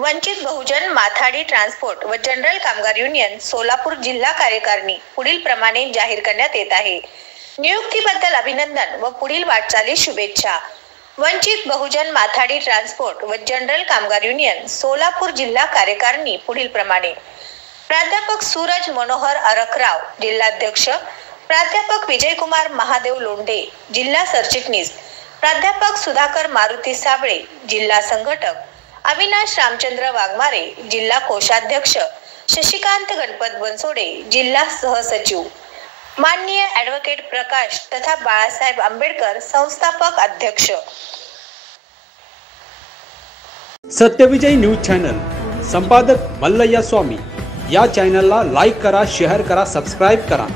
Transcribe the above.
वंचित बहुजन माथाडी transport व general कामगार union Solapur जिल्हा कार्यकारिणी पुढील प्रमाणे जाहीर करण्यात येत आहे। नियुक्तीबद्दल अभिनंदन व पुढील वाटचालीस शुभेच्छा। वंचित बहुजन माथाडी ट्रान्सपोर्ट व जनरल कामगार युनियन सोलापूर जिल्हा कार्यकारिणी पुढील प्रमाणे प्राध्यापक सूरज मनोहर अरखराव जिल्हाध्यक्ष, प्राध्यापक विजयकुमार महादेव लोंढे जिल्हा सरचिटणीस, प्राध्यापक सुधाकर मारुती साबळे जिल्हा संघटक, अविनाश रामचंद्र वाघमारे जिल्हा कोषाध्यक्ष, शशिकांत गणपत बनसोडे जिल्हा सहसचिव, माननीय ॲडव्होकेट प्रकाश तथा बाळासाहेब आंबेडकर संस्थापक अध्यक्ष। सत्यविजय न्यूज चॅनल संपादक मल्लय्या स्वामी या चॅनलला लाईक करा, शेअर करा, सबस्क्राइब करा।